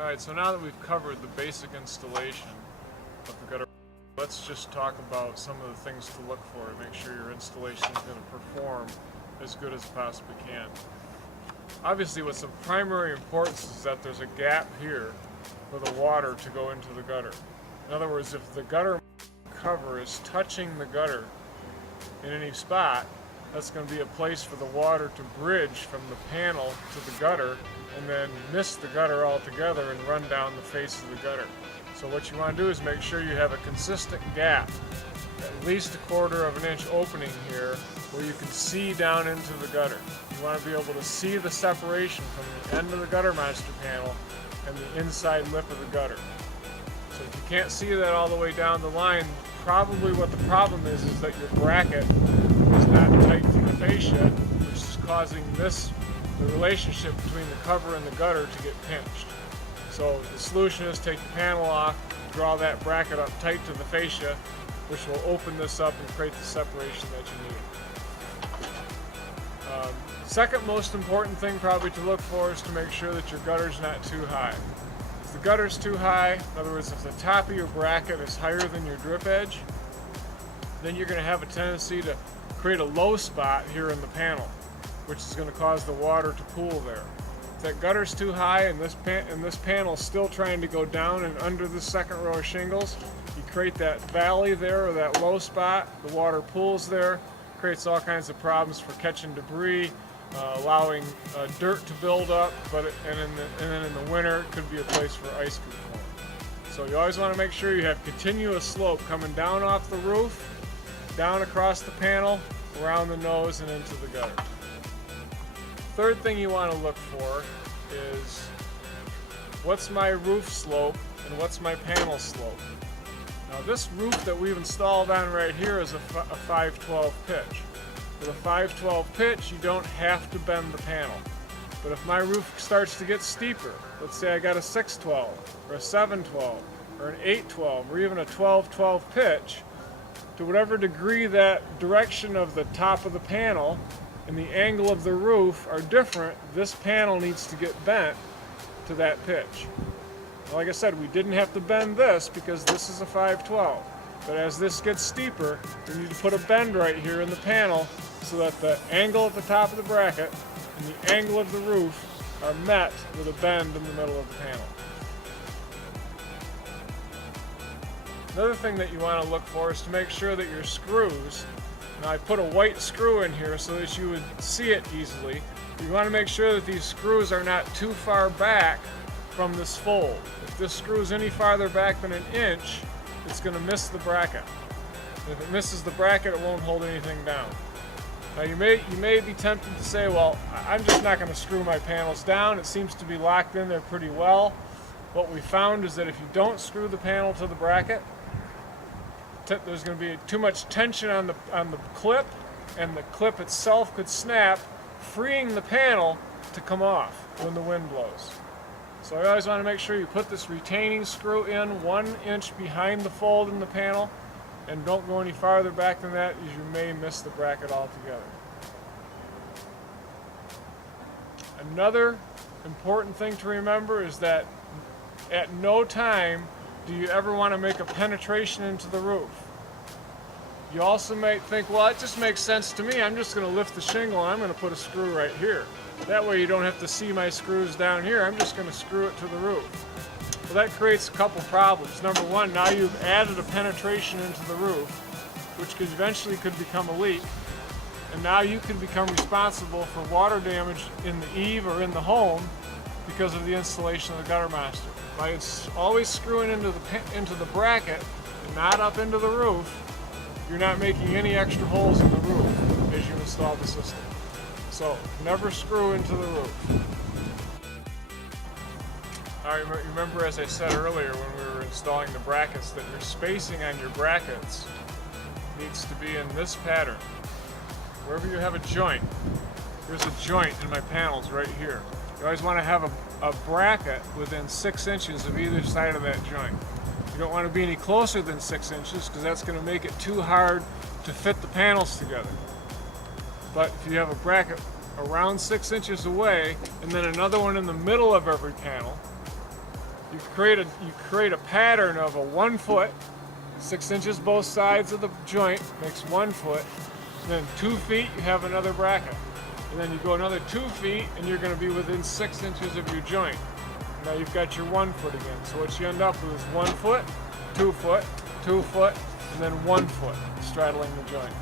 Alright, so now that we've covered the basic installation of the gutter, let's just talk about some of the things to look for to make sure your installation is going to perform as good as it possibly can. Obviously, what's of primary importance is that there's a gap here for the water to go into the gutter. In other words, if the gutter cover is touching the gutter in any spot, that's going to be a place for the water to bridge from the panel to the gutter and then miss the gutter altogether and run down the face of the gutter. So what you want to do is make sure you have a consistent gap, at least 1/4 of an inch opening here where you can see down into the gutter. You want to be able to see the separation from the end of the gutter master panel and the inside lip of the gutter. So if you can't see that all the way down the line, probably what the problem is that your bracket is not tight to the fascia, which is causing the relationship between the cover and the gutter to get pinched. So the solution is take the panel off, draw that bracket up tight to the fascia, which will open this up and create the separation that you need. Second most important thing probably to look for is to make sure that your gutter's not too high. If the gutter's too high, in other words, if the top of your bracket is higher than your drip edge, then you're going to have a tendency to create a low spot here in the panel, which is going to cause the water to pool there. If that gutter's too high and this panel is still trying to go down and under the second row of shingles, you create that valley there or that low spot, the water pools there, creates all kinds of problems for catching debris, allowing dirt to build up, and then in the winter it could be a place for ice could form. So you always want to make sure you have continuous slope coming down off the roof, down across the panel, around the nose, and into the gutter. Third thing you want to look for is what's my roof slope and what's my panel slope. Now this roof that we've installed on right here is a 5/12 pitch. With a 5/12 pitch, you don't have to bend the panel. But if my roof starts to get steeper, let's say I got a 6/12 or a 7/12 or an 8/12 or even a 12/12 pitch, to whatever degree that direction of the top of the panel and the angle of the roof are different, this panel needs to get bent to that pitch. Like I said, we didn't have to bend this because this is a 5/12. But as this gets steeper, we need to put a bend right here in the panel so that the angle at the top of the bracket and the angle of the roof are met with a bend in the middle of the panel. Another thing that you want to look for is to make sure that your screws, now I put a white screw in here so that you would see it easily. You want to make sure that these screws are not too far back from this fold. If this screw is any farther back than an inch, it's going to miss the bracket. If it misses the bracket, it won't hold anything down. Now you may be tempted to say, well, I'm just not going to screw my panels down. It seems to be locked in there pretty well. What we found is that if you don't screw the panel to the bracket, there's going to be too much tension on the clip, and the clip itself could snap, freeing the panel to come off when the wind blows. So I always want to make sure you put this retaining screw in 1 inch behind the fold in the panel, and don't go any farther back than that, as you may miss the bracket altogether. Another important thing to remember is that at no time do you ever want to make a penetration into the roof. You also might think, well, it just makes sense to me. I'm just going to lift the shingle and I'm going to put a screw right here. That way you don't have to see my screws down here. I'm just going to screw it to the roof. Well, that creates a couple problems. Number one, now you've added a penetration into the roof, which could eventually become a leak. And now you can become responsible for water damage in the eave or in the home because of the installation of the gutter master. By always screwing into the bracket and not up into the roof, you're not making any extra holes in the roof as you install the system. So never screw into the roof. Now remember, as I said earlier when we were installing the brackets, that your spacing on your brackets needs to be in this pattern. Wherever you have a joint, there's a joint in my panels right here. You always want to have a bracket within 6 inches of either side of that joint. You don't want to be any closer than 6 inches because that's going to make it too hard to fit the panels together. But if you have a bracket around 6 inches away and then another one in the middle of every panel, You create a pattern of a 1 foot, 6 inches both sides of the joint makes 1 foot, and then 2 feet you have another bracket, and then you go another 2 feet and you're going to be within 6 inches of your joint. Now you've got your 1 foot again. So what you end up with is 1 foot, 2 foot, 2 foot, and then 1 foot straddling the joint.